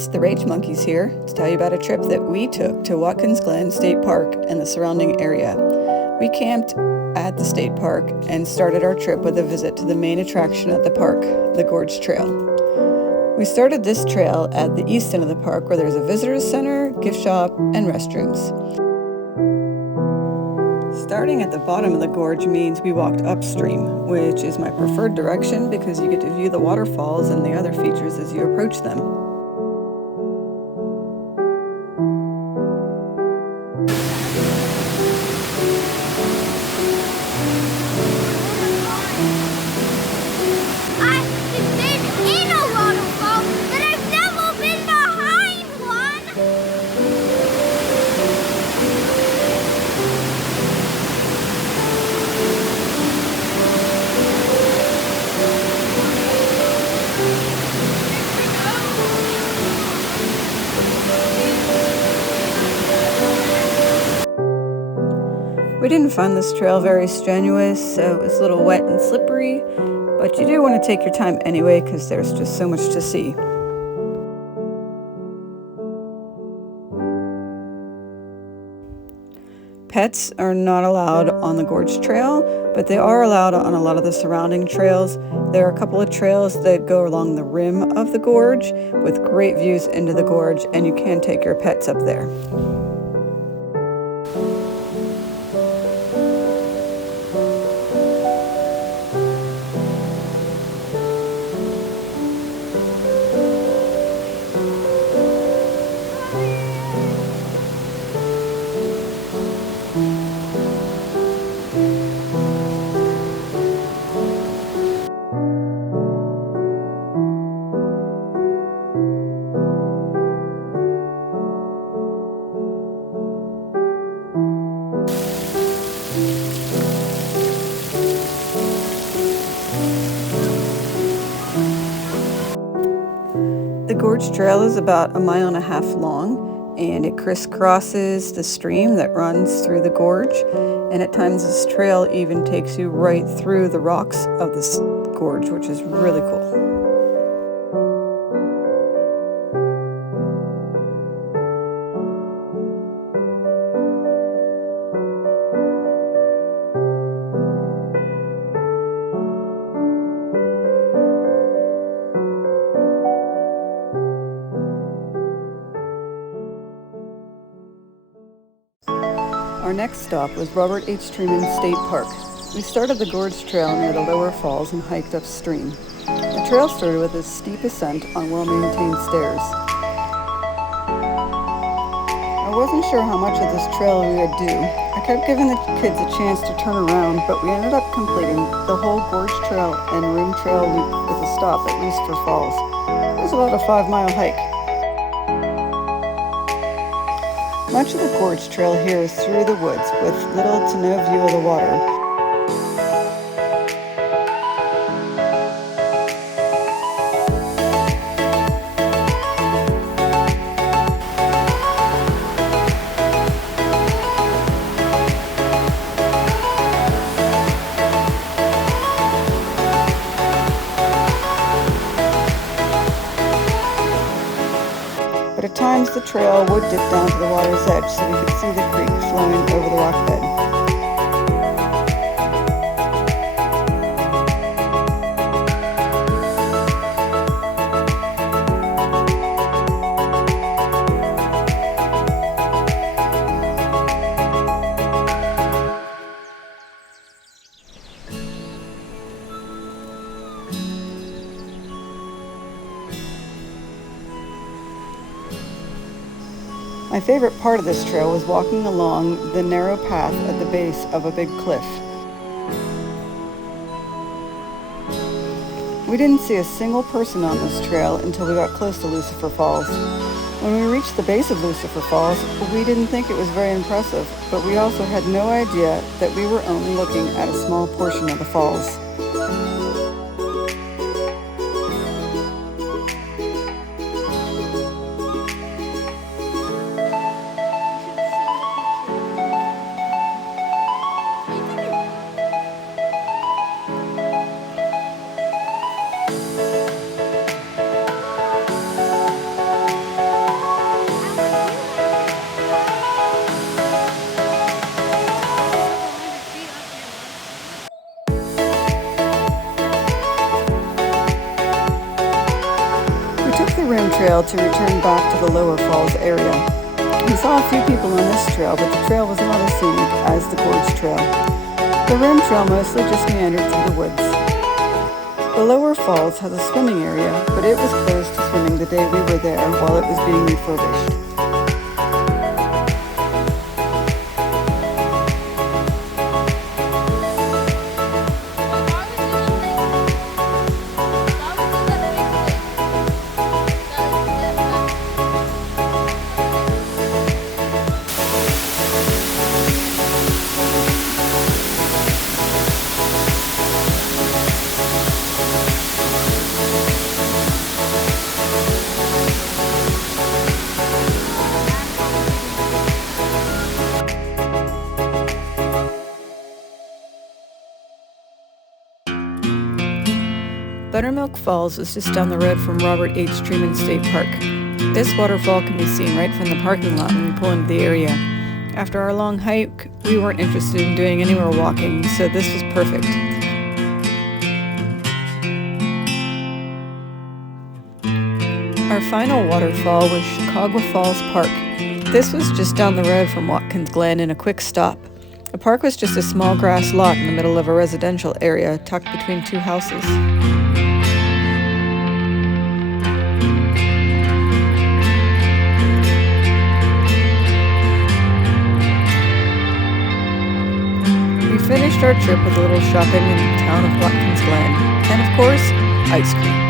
It's the Rage Monkeys here to tell you about a trip that we took to Watkins Glen State Park and the surrounding area. We camped at the state park and started our trip with a visit to the main attraction at the park, the Gorge Trail. We started this trail at the east end of the park where there's a visitors center, gift shop, and restrooms. Starting at the bottom of the gorge means we walked upstream, which is my preferred direction because you get to view the waterfalls and the other features as you approach them. I've been in a waterfall, but I've never been behind one. We didn't find this trail very strenuous, so it was a little wet and slippery, but you do want to take your time anyway because there's just so much to see. Pets are not allowed on the Gorge Trail, but they are allowed on a lot of the surrounding trails. There are a couple of trails that go along the rim of the gorge with great views into the gorge, and you can take your pets up there. The Gorge Trail is about 1.5 miles long, and it crisscrosses the stream that runs through the gorge, and at times this trail even takes you right through the rocks of this gorge, which is really cool. Our next stop was Robert H. Treeman State Park. We started the Gorge Trail near the lower falls and hiked upstream. The trail started with a steep ascent on well-maintained stairs. I wasn't sure how much of this trail we would do. I kept giving the kids a chance to turn around, but we ended up completing the whole Gorge Trail and Rim Trail loop with a stop at Lucifer Falls. It was about a 5-mile hike. Much of the Gorge Trail here is through the woods with little to no view of the water. But at times the trail would dip down to the water's edge so we could see the creek flowing over the rock bed. My favorite part of this trail was walking along the narrow path at the base of a big cliff. We didn't see a single person on this trail until we got close to Lucifer Falls. When we reached the base of Lucifer Falls, we didn't think it was very impressive, but we also had no idea that we were only looking at a small portion of the falls. trail to return back to the Lower Falls area. We saw a few people on this trail, but the trail was not as scenic as the gorge trail. The rim trail mostly just meandered through the woods. The Lower Falls has a swimming area, but it was closed to swimming the day we were there while it was being refurbished. Buttermilk Falls is just down the road from Robert H. Treeman State Park. This waterfall can be seen right from the parking lot when you pull into the area. After our long hike, we weren't interested in doing any more walking, so this was perfect. Our final waterfall was Shequaga Falls Park. This was just down the road from Watkins Glen and a quick stop. The park was just a small grass lot in the middle of a residential area tucked between two houses. We finished our trip with a little shopping in the town of Watkins Glen, and of course, ice cream.